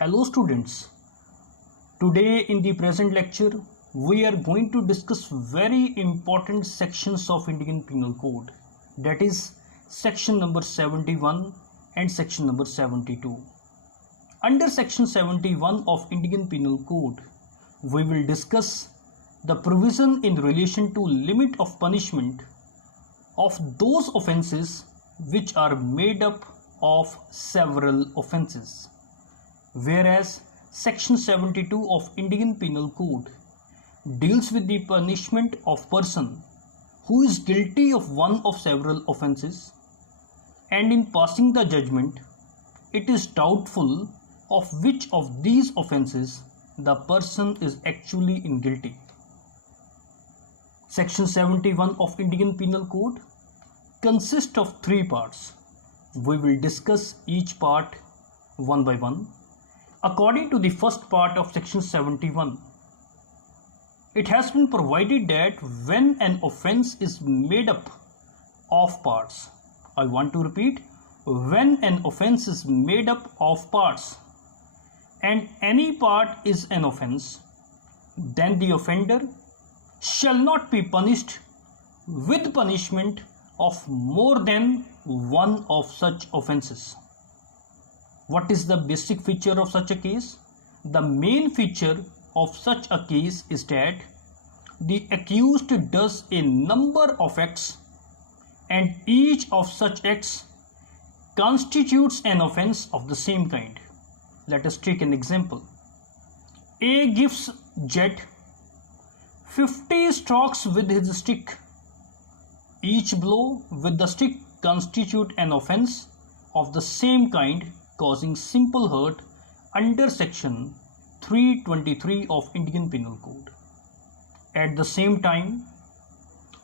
Hello students, today in the present lecture we are going to discuss very important sections of Indian Penal Code, that is section number 71 and section number 72. Under section 71 of Indian Penal Code, we will discuss the provision in relation to limit of punishment of those offences which are made up of several offences. Whereas section 72 of Indian Penal Code deals with the punishment of person who is guilty of one of several offences, and in passing the judgment it is doubtful of which of these offences the person is actually guilty. Section 71 of Indian Penal Code consists of three parts. We will discuss each part one by one. According to the first part of section 71, it has been provided that when an offence is made up of parts, I want to repeat, when an offence is made up of parts and any part is an offence, then the offender shall not be punished with punishment of more than one of such offences. What is the basic feature of such a case? The main feature of such a case is that the accused does a number of acts and each of such acts constitutes an offence of the same kind. Let us take an example. A gives Z 50 strokes with his stick. Each blow with the stick constitutes an offence of the same kind, causing simple hurt under section 323 of Indian Penal Code. At the same time,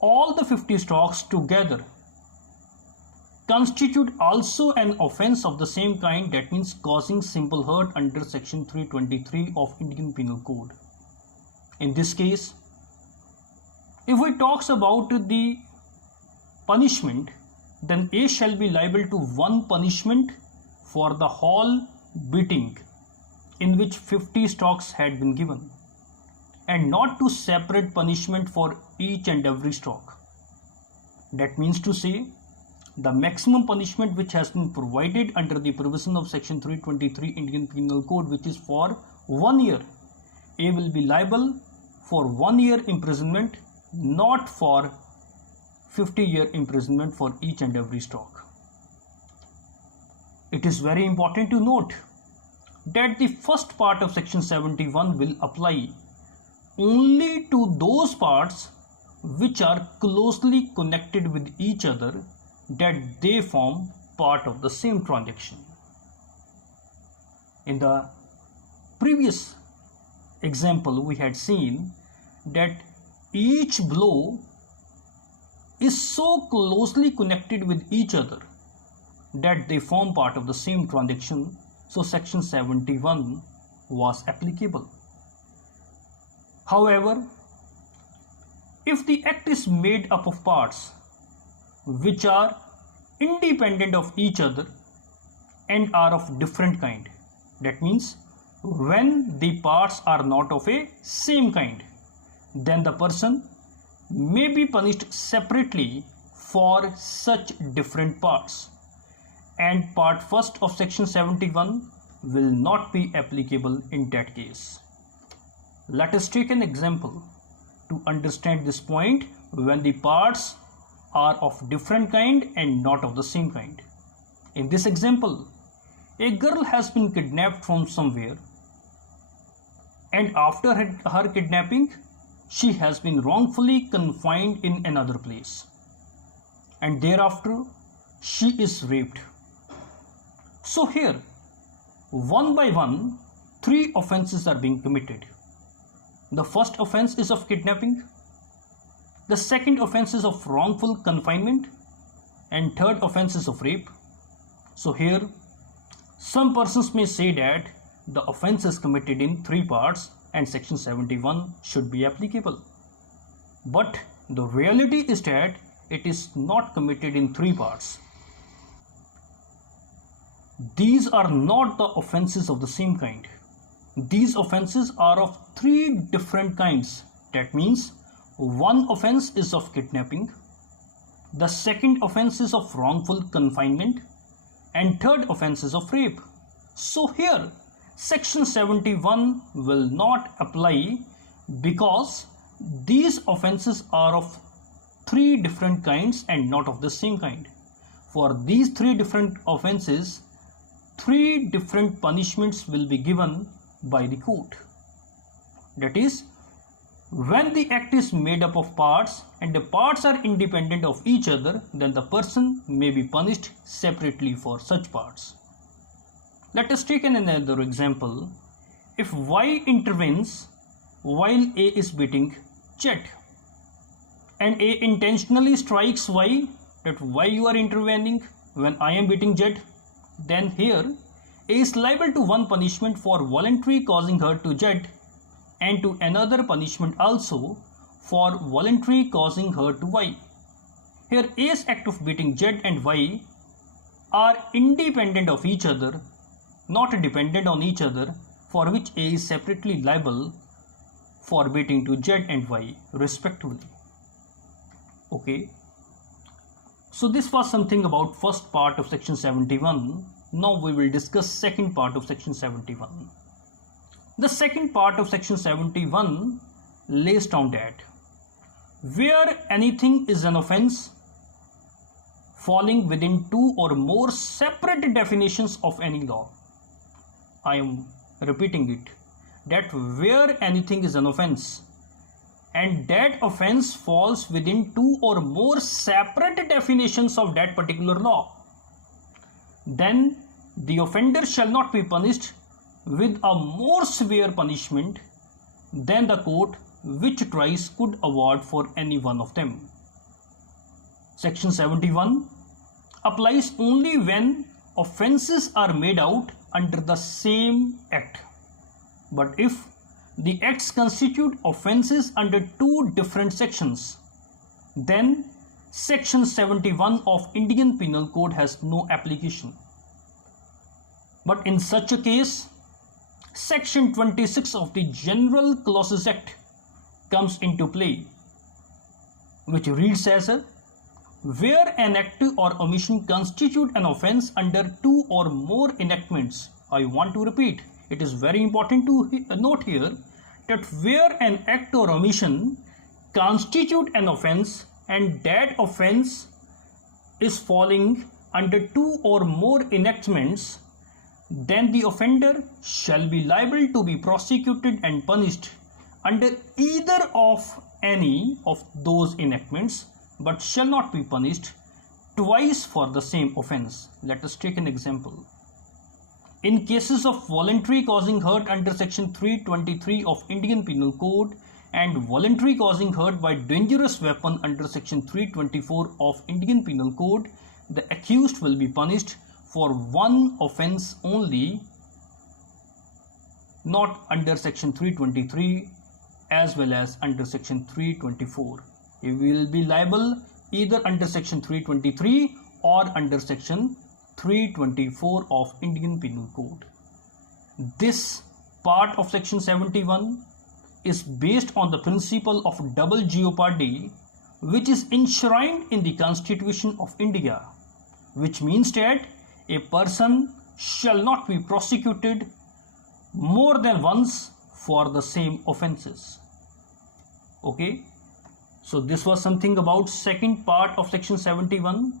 all the 50 strokes together constitute also an offence of the same kind, that means causing simple hurt under section 323 of Indian Penal Code. In this case, if we talks about the punishment, then A shall be liable to one punishment for the whole beating in which 50 strokes had been given, and not to separate punishment for each and every stroke. That means to say, the maximum punishment which has been provided under the provision of section 323 Indian Penal Code, which is for 1 year, A will be liable for 1 year imprisonment, not for 50-year imprisonment for each and every stroke. It is very important to note that the first part of section 71 will apply only to those parts which are closely connected with each other, that they form part of the same transaction. In the previous example, we had seen that each blow is so closely connected with each other that they form part of the same transaction, so section 71 was applicable. However, if the act is made up of parts which are independent of each other and are of different kind, that means when the parts are not of a same kind, then the person may be punished separately for such different parts, and part first of section 71 will not be applicable in that case. Let us take an example to understand this point when the parts are of different kind and not of the same kind. In this example, a girl has been kidnapped from somewhere, and after her kidnapping, she has been wrongfully confined in another place, and thereafter she is raped. So here, one by one, three offences are being committed. The first offence is of kidnapping, the second offence is of wrongful confinement, and third offence is of rape. So here, some persons may say that the offence is committed in three parts and section 71 should be applicable. But the reality is that it is not committed in three parts. these are not the offenses of the same kind. These offenses are of three different kinds. That means one offense is of kidnapping, the second offense is of wrongful confinement, and third offense is of rape. So here section 71 will not apply because these offenses are of three different kinds and not of the same kind. For these three different offenses, three different punishments will be given by the court. That is, when the act is made up of parts and the parts are independent of each other, then the person may be punished separately for such parts. Let us take another example. If Y intervenes while A is beating Z and A intentionally strikes Y, that why you are intervening when I am beating Z, then here A is liable to one punishment for voluntarily causing hurt to Z and to another punishment also for voluntarily causing hurt to Y. Here A's act of beating Z and Y are independent of each other, not dependent on each other, for which A is separately liable for beating to Z and Y respectively. Okay. So this was something about first part of section 71. Now we will discuss second part of section 71. The second part of section 71 lays down that where anything is an offense falling within two or more separate definitions of any law. I am repeating it, that where anything is an offense and that offense falls within two or more separate definitions of that particular law, then the offender shall not be punished with a more severe punishment than the court which tries could award for any one of them. Section 71 applies only when offenses are made out under the same act. But if the acts constitute offenses under two different sections, then section 71 of Indian Penal Code has no application. But in such a case, section 26 of the General Clauses Act comes into play, which reads as where an act or omission constitute an offense under two or more enactments. I want to repeat, it is very important to note here that where an act or omission constitute an offense and that offense is falling under two or more enactments, then the offender shall be liable to be prosecuted and punished under either of any of those enactments, but shall not be punished twice for the same offense. Let us take an example. In cases of voluntary causing hurt under section 323 of Indian Penal Code and voluntary causing hurt by dangerous weapon under section 324 of Indian Penal Code, the accused will be punished for one offense only, not under section 323 as well as under section 324. He will be liable either under section 323 or under section 324 of Indian Penal Code. This part of section 71 is based on the principle of double jeopardy, which is enshrined in the Constitution of India, which means that a person shall not be prosecuted more than once for the same offenses. Okay, so this was something about second part of section 71.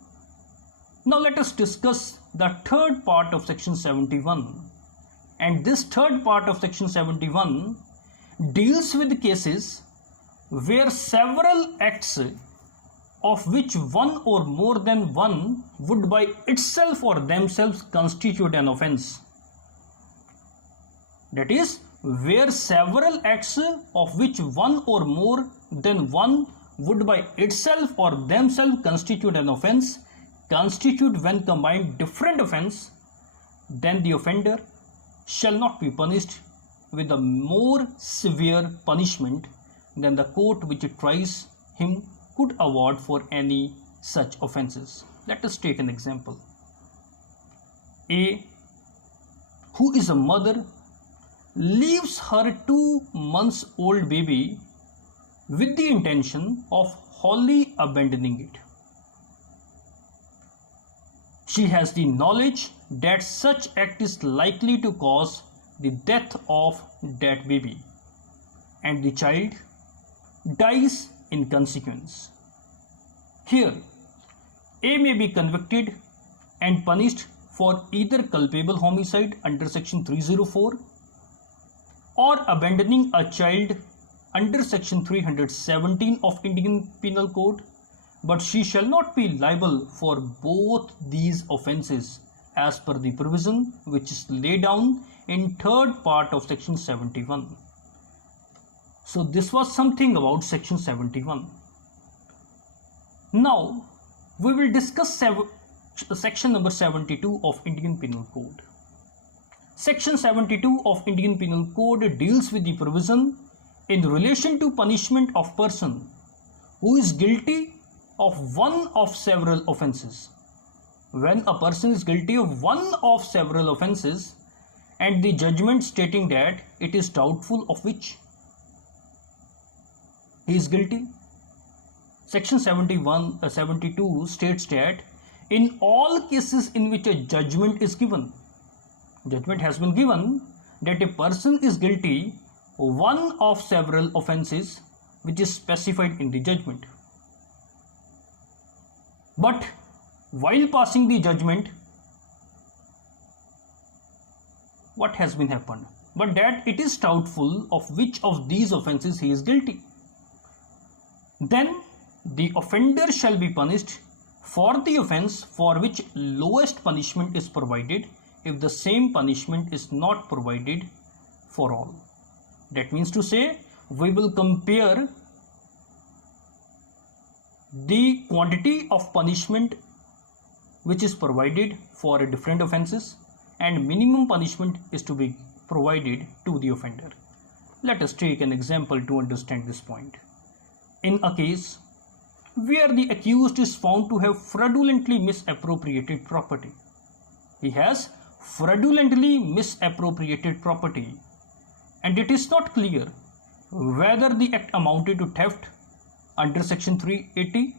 Now let us discuss the third part of section 71. And this third part of section 71 deals with cases where several acts of which one or more than one would by itself or themselves constitute an offense. That is, where several acts of which one or more than one would by itself or themselves constitute an offense, constitute when combined different offense, then the offender shall not be punished with a more severe punishment than the court which tries him could award for any such offenses. Let us take an example. A, who is a mother, leaves her 2-month-old baby with the intention of wholly abandoning it. She has the knowledge that such act is likely to cause the death of that baby, and the child dies in consequence. Here, A may be convicted and punished for either culpable homicide under section 304 or abandoning a child under section 317 of Indian Penal Code, but she shall not be liable for both these offences as per the provision which is laid down in third part of section 71. So this was something about section 71. Now we will discuss section number 72 of Indian Penal Code. Section 72 of Indian Penal Code deals with the provision in relation to punishment of person who is guilty of one of several offences. When a person is guilty of one of several offences and the judgment stating that it is doubtful of which he is guilty, section 72 states that in all cases in which a judgment is given, judgment has been given that a person is guilty of one of several offences which is specified in the judgment. But while passing the judgment, what has been happened? But that it is doubtful of which of these offences he is guilty. Then the offender shall be punished for the offence for which lowest punishment is provided if the same punishment is not provided for all. That means to say, we will compare the quantity of punishment which is provided for different offences and minimum punishment is to be provided to the offender. Let us take an example to understand this point. In a case where the accused is found to have fraudulently misappropriated property, he has fraudulently misappropriated property, and it is not clear whether the act amounted to theft under section 380,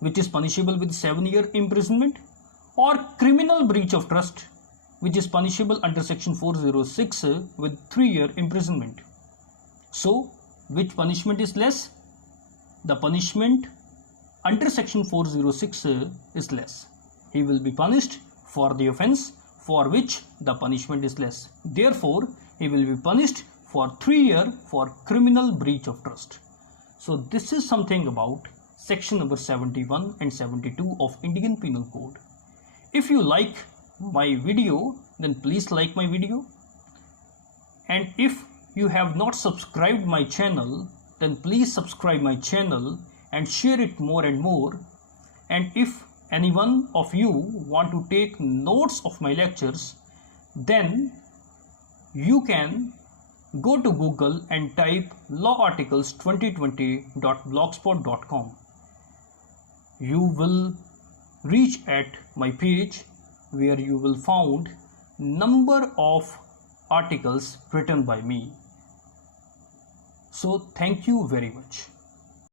which is punishable with 7-year imprisonment, or criminal breach of trust, which is punishable under section 406 with 3-year imprisonment. So, which punishment is less? The punishment under section 406 is less. He will be punished for the offence for which the punishment is less. Therefore, he will be punished for 3 years for criminal breach of trust. So this is something about section number 71 and 72 of Indian Penal Code. If you like my video, then please like my video. And if you have not subscribed my channel, then please subscribe my channel and share it more and more. And if anyone of you want to take notes of my lectures, then you can go to Google and type lawarticles2020.blogspot.com. You will reach at my page where you will found number of articles written by me. So thank you very much.